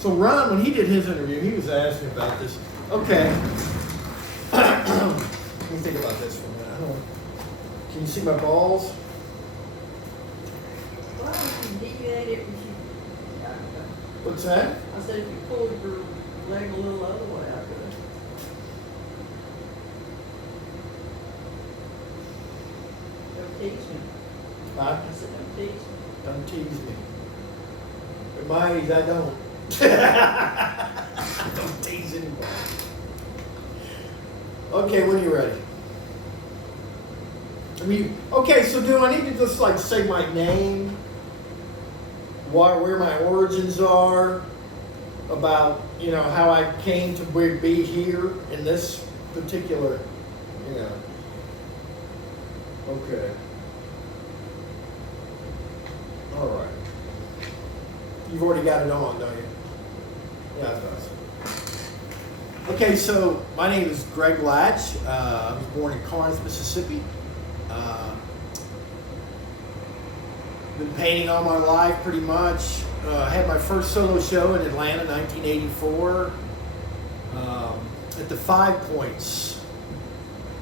So Ron, when he did his interview, he was asking about this. Okay. Let me think about this for a minute. Can you see my balls? Well, if you deviate it, What's that? I said if you pulled your leg a little other way, I could. Don't tease me. Huh? I said, don't tease me. Don't tease me. At my age, I don't. Don't tease anybody. Okay, when are you ready? Okay, so do I need to just like say my name? Where my origins are? About, how I came to be here in this particular, Okay. All right. You've already got it on, don't you? Yeah, that's awesome. Okay, so my name is Greg Latch. I was born in Corinth, Mississippi. Been painting all my life, pretty much. I had my first solo show in Atlanta, 1984, at the 5 Points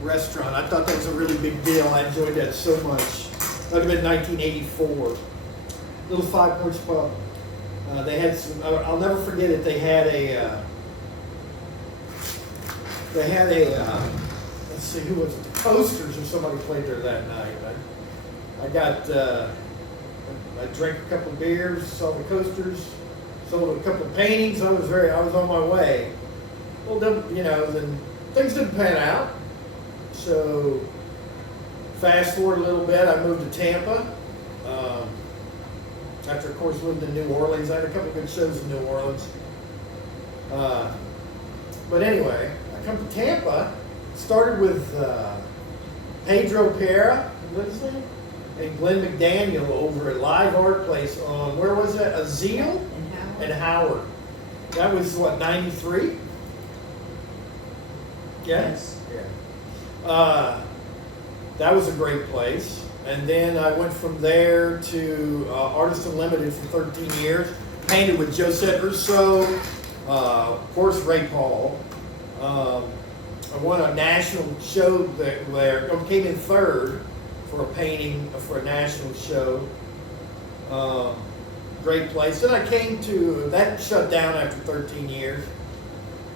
restaurant. I thought that was a really big deal. I enjoyed that so much. That would have been 1984. Little 5 Points pub. They had some. I'll never forget it. They had a. Let's see, who was it? The Coasters or somebody played there that night. I drank a couple beers, saw the Coasters, sold a couple of paintings. I was on my way. Well, then things didn't pan out. So fast forward a little bit, I moved to Tampa. After, of course, lived in New Orleans. I had a couple of good shows in New Orleans. But anyway, I come to Tampa, started with Pedro Pereira, what's his name? And Glenn McDaniel over at Live Art Place on, where was that? Azeel and Howard. That was, 93? Yes. Yeah. That was a great place. And then I went from there to Artist Unlimited for 13 years. Painted with Josette Rousseau, of course Ray Paul. I won a national show there. Came in third for a painting for a national show. Great place. Then I came to, that shut down after 13 years.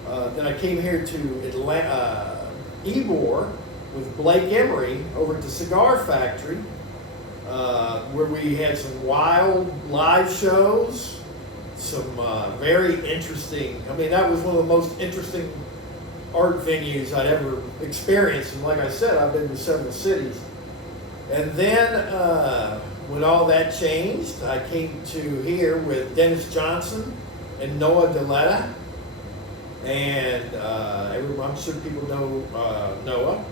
Then I came here to Atlanta, Ybor with Blake Emery over at the Cigar Factory, where we had some wild live shows, some very interesting, that was one of the most interesting art venues I'd ever experienced. And like I said, I've been to several cities. And then when all that changed, I came to here with Dennis Johnson and Noah DeLetta. And I'm sure people know Noah.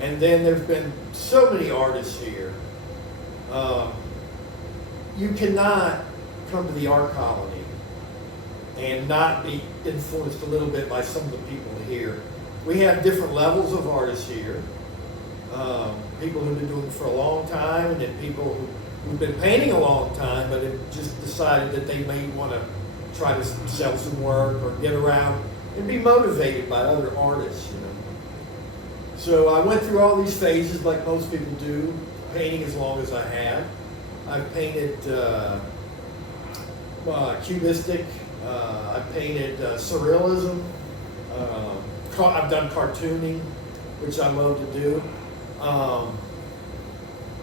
And then there's been so many artists here. You cannot come to the art colony and not be influenced a little bit by some of the people here. We have different levels of artists here. People who've been doing it for a long time, and then people who've been painting a long time, but have just decided that they may want to try to sell some work or get around and be motivated by other artists, So I went through all these phases like most people do, painting as long as I have. I've painted cubistic, I've painted surrealism, I've done cartooning, which I love to do.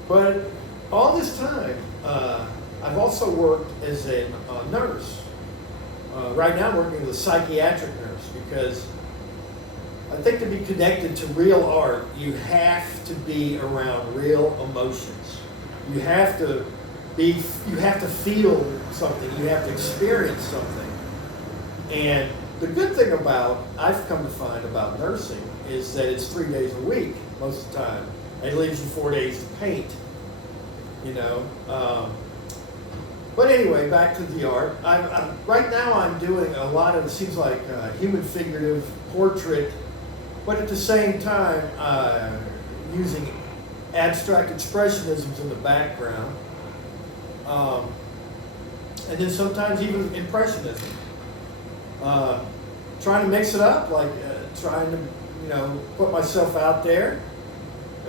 But all this time, I've also worked as a nurse. Right now I'm working as a psychiatric nurse because I think to be connected to real art, you have to be around real emotions. You have to feel something, you have to experience something. And the good thing I've come to find about nursing is that it's 3 days a week most of the time. It leaves you 4 days to paint, But anyway, back to the art. Right now I'm doing a lot of, it seems like human figurative portrait, but at the same time using abstract expressionisms in the background. And then sometimes even impressionism. trying to mix it up, like trying to, put myself out there.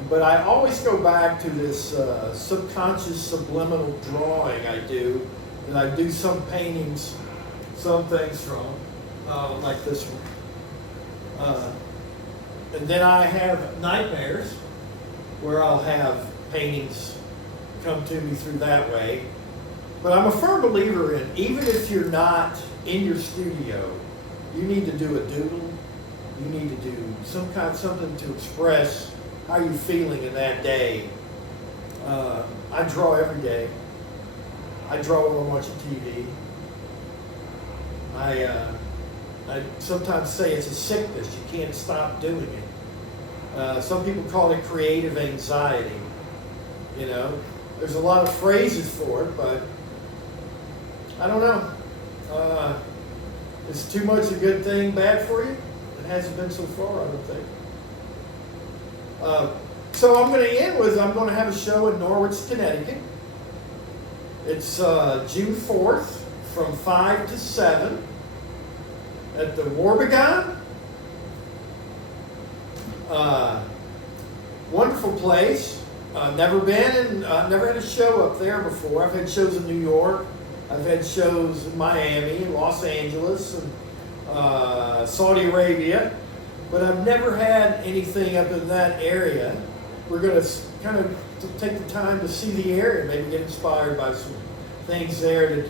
But I always go back to this subconscious subliminal drawing I do, and I do some paintings, some things from, like this one. And then I have nightmares where I'll have paintings come to me through that way. But I'm a firm believer in, even if you're not in your studio, you need to do a doodle. You need to do something to express how you're feeling in that day. I draw every day. I draw while I'm watching TV. I sometimes say it's a sickness. You can't stop doing it. Some people call it creative anxiety. There's a lot of phrases for it, but I don't know. Is too much a good thing bad for you? It hasn't been so far, I don't think. So I'm going to end with, I'm going to have a show in Norwich, Connecticut. It's June 4th from 5 to 7 at the Warbegon. Wonderful place. Never been, and never had a show up there before. I've had shows in New York. I've had shows in Miami, Los Angeles, and Saudi Arabia, but I've never had anything up in that area. We're going to kind of take the time to see the area, maybe get inspired by some things there, to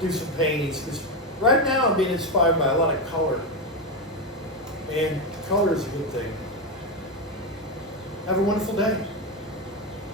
do some paintings. Because right now I'm being inspired by a lot of color, and color is a good thing. Have a wonderful day.